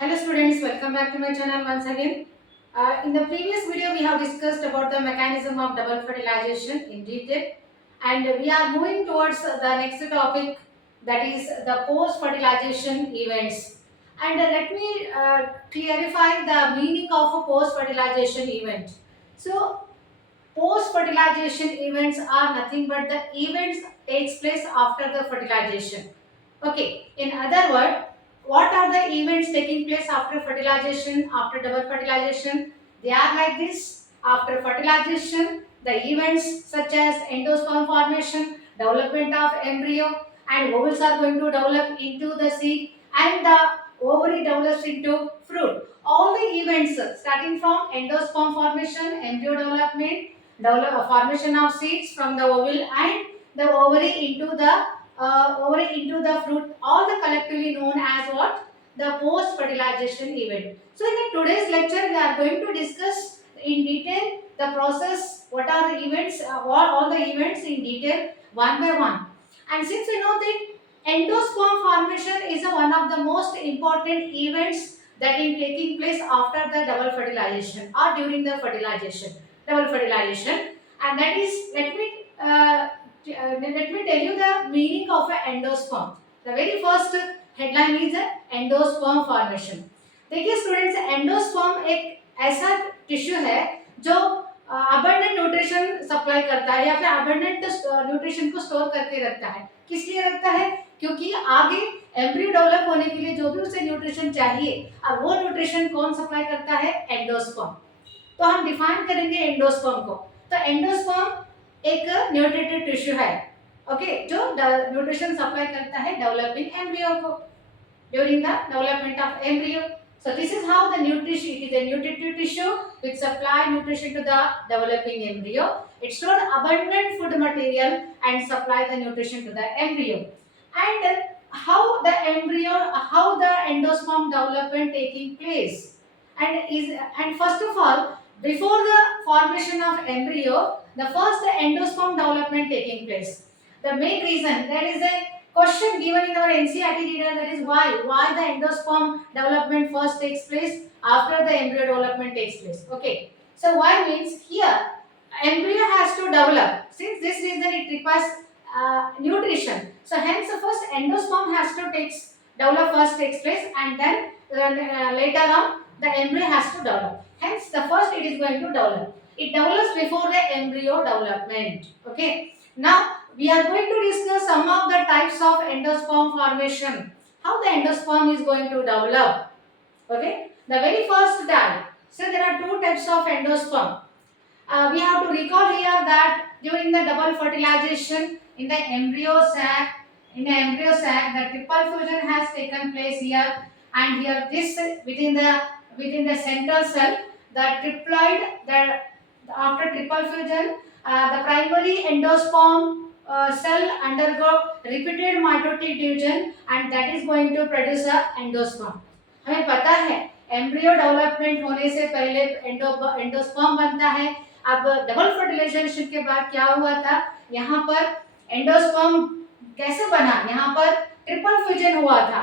Hello students, welcome back to my channel once again. In the previous video we have discussed about the mechanism of double fertilization in detail, and we are moving towards the next topic, that is the post fertilization events. And let me clarify the meaning of a post fertilization event. So post fertilization events are nothing but the events takes place after the fertilization. Okay, in other words, what are the events taking place after fertilization, after double fertilization? They are like this. After fertilization, the events such as endosperm formation, development of embryo, and ovules are going to develop into the seed, and the ovary develops into fruit. All the events starting from endosperm formation, embryo development, formation of seeds from the ovule, and the ovary into the fruit, all the collectively known as what? The post fertilization event. So in the today's lecture we are going to discuss in detail the process, what are the events, what all the events in detail one by one. And since we know that endosperm formation is one of the most important events that is taking place after the double fertilization or during the fertilization, double fertilization, and that is, let me tell you the meaning of an endosperm. The very first headline is endosperm formation. देखिए students, endosperm एक ऐसा tissue है जो abundant nutrition supply करता है या फिर abundant nutrition को स्टोर करके रखता है. किस लिए रखता है? क्योंकि आगे एम्ब्रियो डेवलप होने के लिए जो भी उसे न्यूट्रिशन चाहिए, और वो न्यूट्रिशन कौन सप्लाई करता है? एंडोस्पर्म. तो हम डिफाइन करेंगे एंडोस्पर्म को. तो एंडोस्पर्म एक न्यूट्रिटेड टिश्यू है, ओके, जो न्यूट्रिशन सप्लाई करता है डेवलपिंग एम्ब्रियो को during the development of embryo. So this is how the nutrition, it is a nutritive tissue which supply nutrition to the developing embryo. It stores abundant food material and supply the nutrition to the embryo. And how the embryo, how the endosperm development taking place? And first of all, before the formation of embryo, the first endosperm development taking place. The main reason, there is a question given in our NCERT reader, that is why the endosperm development first takes place after the embryo development takes place. Okay, so why means here embryo has to develop. Since this reason it requires nutrition. So hence the first endosperm has to develop first takes place, and then later on the embryo has to develop. Hence the first it is going to develop. It develops before the embryo development. Okay. Now we are going to discuss some of the types of endosperm formation. How the endosperm is going to develop. Okay. The very first type. So there are two types of endosperm. We have to recall here that during the double fertilization in the embryo sac, the triple fusion has taken place here, and here this within the central cell, the triploid, the after triple fusion, the primary endosperm cell undergo repeated mitotic division, and that is going to produce a endosperm. हमें पता है embryo development होने से पहले endosperm बनता है. अब double fertilisation के बाद क्या हुआ था, यहाँ पर एंडोस्पर्म कैसे बना? यहाँ पर ट्रिपल फ्यूजन हुआ था.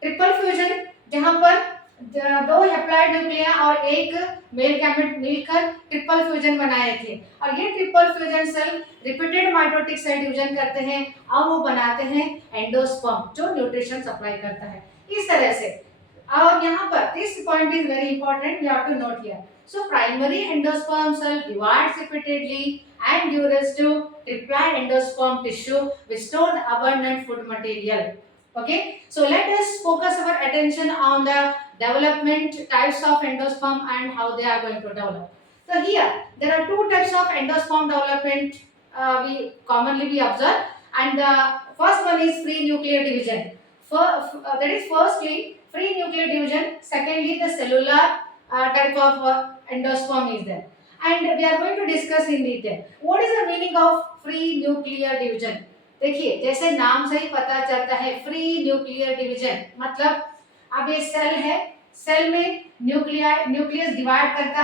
ट्रिपल फ्यूजन जहाँ पर दो हेप्लॉइड न्यूक्लिया और एक मेल गैमेट मिलकर ट्रिपल फ्यूजन बनाए थे, और ये triple fusion cell repeated mitotic cell division करते हैं और वो बनाते हैं एंडोस्पर्म जो न्यूट्रिशन सप्लाई करता है. इस तरह से, और यहाँ पर this point is very important, we have to note here. So primary endosperm cell divides repeatedly and gives to triploid endosperm tissue which stores abundant food material. Okay, so let us focus our attention on the development types of endosperm and how they are going to develop. So here there are two types of endosperm development we commonly observe, and the first one is free nuclear division. That is firstly free nuclear division, secondly the cellular type of endosperm is there, and we are going to discuss in detail what is the meaning of free nuclear division. देखिए जैसे नाम से ही पता चलता है free nuclear division मतलब अब ये सेल है, सेल में न्यूक्लियस डिवाइड करता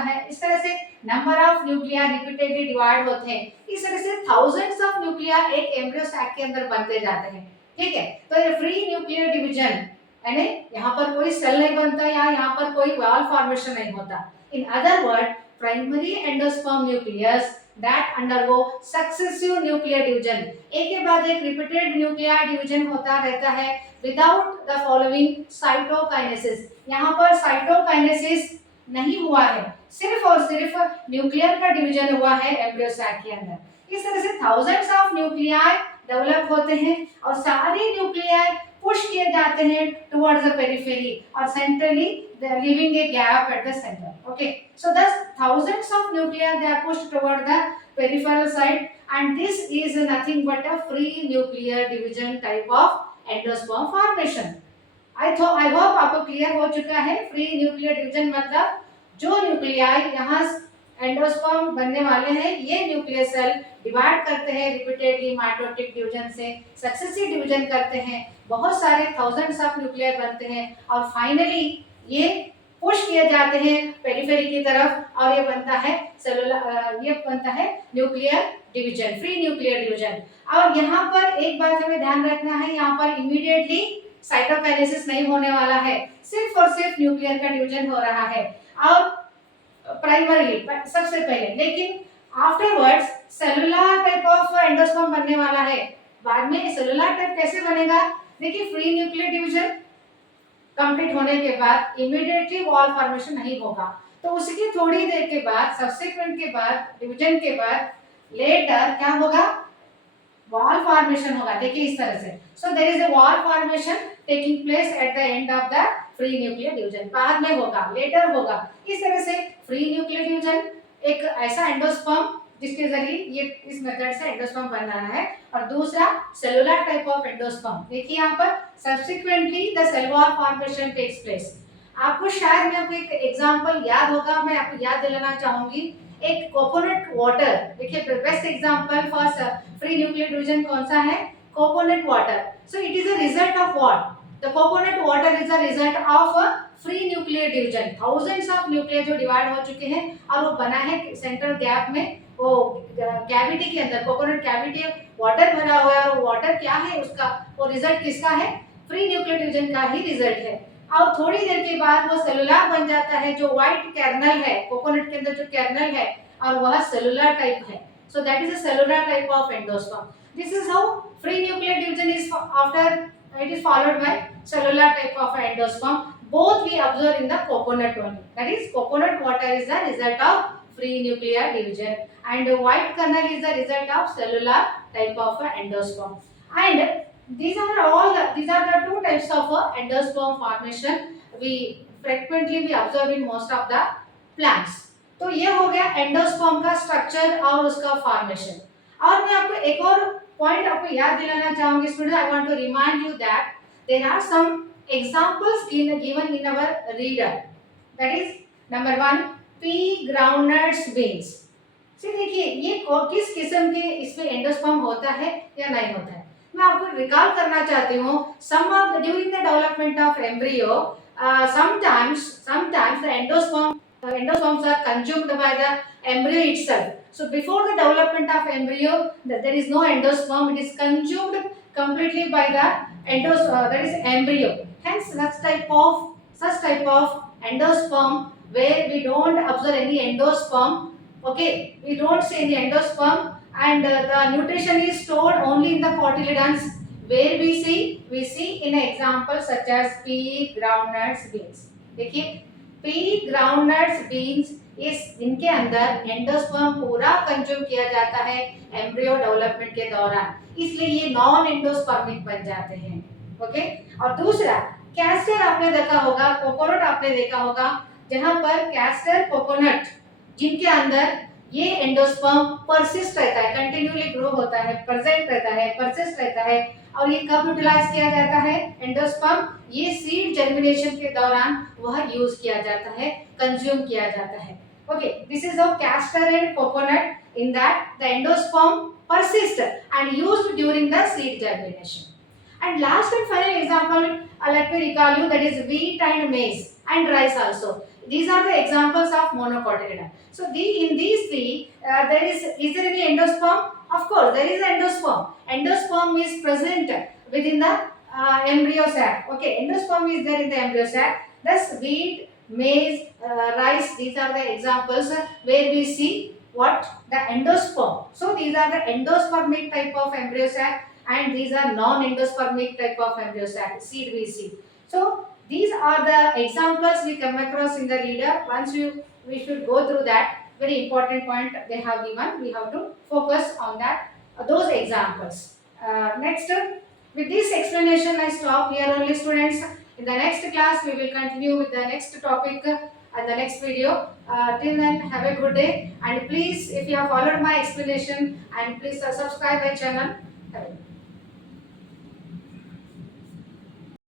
है, इस तरह से number of nuclei repeatedly divide होते हैं. इस तरह से थाउजेंड्स ऑफ न्यूक्लिया एक एम्ब्रियो सैक के अंदर बनते जाते हैं. ठीक है, तो ये फ्री न्यूक्लियर डिवीजन यानी यहाँ पर कोई सेल नहीं बनता या यहाँ पर कोई वॉल फॉर्मेशन नहीं होता। In other word primary endosperm nucleus that undergo successive nuclear division, एक के बाद एक रिपीटेड न्यूक्लियर डिवीजन होता रहता है विदाउट द फॉलोइंग साइटोकाइनेसिस। यहाँ पर साइटोकाइनेसिस नहीं हुआ है, सिर्फ और सिर्फ न्यूक्लियर का डिवीजन हुआ है एम्ब्रियो सैक के अंदर। इस तरह से थाउजेंड्स ऑफ न्यूक्लियाई डेवलप होते हैं और सारे न्यूक्लियाई पुश किए जाते हैं टुवर्ड्स द पेरिफेरी और centrally they are leaving a gap at the center. Okay, so thus thousands of nuclei they are pushed toward the peripheral side, and this is nothing but a free nuclear division type of endosperm formation. I hope आपको clear हो चुका है। Free nuclear division मतलब जो nuclei यहाँ endosperm बनने वाले हैं ये न्यूक्लियर सेल डिवाइड करते हैं रिपीटेडली माइटोटिक डिवीजन से सक्सेसिव डिवीजन करते हैं, बहुत सारे थाउजेंड्स ऑफ न्यूक्लियर बनते हैं और फाइनली ये पुश किए जाते हैं पेरिफेरी की तरफ और ये बनता है सेलुलर, ये बनता है nuclear division, free nuclear division. और यहाँ पर एक बात हमें ध्यान रखना है, यहाँ पर इमीडिएटली साइटोकाइनेसिस नहीं होने वाला है, सिर्फ और सिर्फ न्यूक्लियर का डिवीजन हो रहा है और प्राइमरीली सबसे पहले, लेकिन afterwards cellular type of endosperm बनने वाला है। बाद में सेलुलर टाइप कैसे बनेगा, देखिए फ्री न्यूक्लियर डिवीजन कंप्लीट होने के बाद इमीडिएटली वॉल फॉर्मेशन नहीं होगा, तो उसकी थोड़ी देर के बाद सब्सिक्वेंट के बाद डिवीजन के बाद लेटर क्या होगा, वॉल फॉर्मेशन होगा। देखिए इस तरह से, so there is a wall formation taking place at the end of the free nuclear division, बाद में होगा, लेटर होगा। इस तरह से फ्री न्यूक्लियर डिवीजन एक ऐसा एंडोस्पर्म जिसके जरिए ये इस मेथड से एंडोस्पर्म बन रहा है, और दूसरा सेलुलर टाइप ऑफ एंडोस्पर्म। देखिए यहाँ पर subsequently the cell wall formation takes place. आपको शायद मैं आपको एक एग्जांपल याद होगा, मैं आपको याद दिलाना चाहूंगी, एक कोकोनट वाटर। देखिए best example for free nuclear division कौन सा है, coconut water. So it is a result of what, the coconut water is a result of free nuclear division. Thousands of nuclear जो डिवाइड हो चुके हैं और वो बना है सेंट्रल गैप में, वो कैविटी के अंदर कोकोनट कैविटी वाटर भरा हुआ है, और वाटर क्या है उसका, वो रिजल्ट किसका है, फ्री न्यूक्लियर डिवीजन का ही रिजल्ट है। और थोड़ी देर के बाद वो सेलुलर बन जाता है, जो व्हाइट कर्नल है कोकोनट के अंदर जो कर्नल है और वह सेलुलर टाइप है। So that is a cellular type of endosperm. This is how free nuclear division is after it is followed by cellular type of endosperm. Both we observe in the coconut only, that is coconut water is the result of free nuclear division and white kernel is the result of cellular type of endosperm. And these are the two types of endosperm formation we frequently we observe in most of the plants. तो ये हो गया endosperm का structure और उसका formation. और मैं आपको एक और पॉइंट आपको याद दिलाना चाहूंगी student, I want to remind you that there are some examples given in our reader, that is number 1 pea groundnuts beans. से देखिए ये किस किस्म के इसमें एंडोस्पर्म होता है या नहीं होता है। मैं आपको रिकॉल करना चाहती हूँ, some of during the development of embryo sometimes the endosperms are consumed by the embryo itself. So before the development of embryo, there is no endosperm; it is consumed completely by the that is embryo. Hence, such type of endosperm where we don't observe any endosperm. Okay, we don't see any endosperm, and the nutrition is stored only in the cotyledons. Where we see in an example such as pea, groundnuts, beans. देखिए pea, groundnuts, beans इस इनके अंदर endosperm पूरा consume किया जाता है embryo development के दौरान, इसलिए ये नॉन एंडोस्पर्मिक बन जाते हैं। ओके, और दूसरा कैस्टर आपने देखा होगा, कोकोनट आपने देखा होगा, जहां पर कैस्टर कोकोनट जिनके अंदर ये एंडोस्पर्म परसिस्ट रहता है, कंटिन्यूअली ग्रो होता है, प्रेजेंट रहता है, परसिस्ट रहता है, और ये कब यूटिलाइज किया जाता है एंडोस्पर्म, ये सीड जर्मिनेशन के दौरान वह यूज किया जाता है, कंज्यूम किया जाता है। Okay, this is of castor and coconut in that the endosperm persist and used during the seed germination. And last and final example, let me recall you, that is wheat and maize and rice also. These are the examples of monocotyledon. So in these three, is there any endosperm? Of course, there is endosperm. Endosperm is present within the embryo sac. Okay, endosperm is there in the embryo sac. Thus, wheat, maize, rice, these are the examples where we see what the endosperm. So, these are the endospermic type of embryo sac, and these are non-endospermic type of embryo sac, seed we see. So, these are the examples we come across in the reader. Once we should go through that. Very important point they have given. We have to focus on that. Those examples. Next, with this explanation, I stop here only, students. In the next class, we will continue with the next topic and the next video. Till then, have a good day. And please, if you have followed my explanation, and please subscribe my channel.